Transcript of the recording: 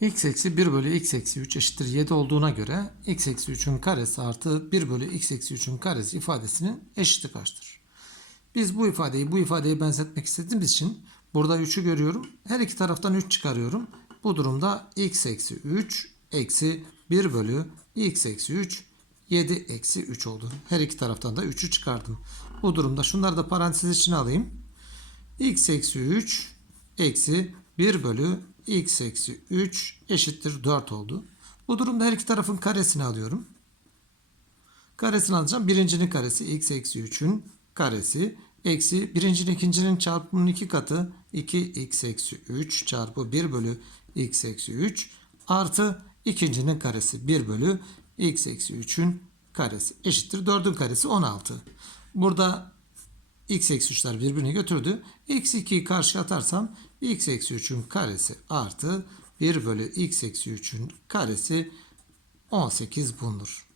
x eksi 1 bölü x eksi 3 eşittir 7 olduğuna göre x eksi 3'ün karesi artı 1 bölü x eksi 3'ün karesi ifadesinin eşiti kaçtır? Biz bu ifadeyi bu ifadeye benzetmek istediğimiz için burada 3'ü görüyorum. Her iki taraftan 3 çıkarıyorum. Bu durumda x eksi 3 eksi 1 bölü x eksi 3 7 eksi 3 oldu. Her iki taraftan da 3'ü çıkardım. Bu durumda şunları da parantez içine alayım. x eksi 3 eksi 1 bölü x eksi 3 eşittir 4 oldu. Bu durumda her iki tarafın karesini alıyorum. Karesini alacağım. Birincinin karesi x eksi 3'ün karesi eksi birincinin ikincinin çarpımının iki katı 2x eksi 3 çarpı 1 bölü x eksi 3 artı ikincinin karesi 1 bölü x eksi 3'ün karesi eşittir 4'ün karesi 16. Burada x eksi 3'ler birbirini götürdü. x 2'yi karşıya atarsam x eksi 3'ün karesi artı 1 bölü x eksi 3'ün karesi 18 bulunur.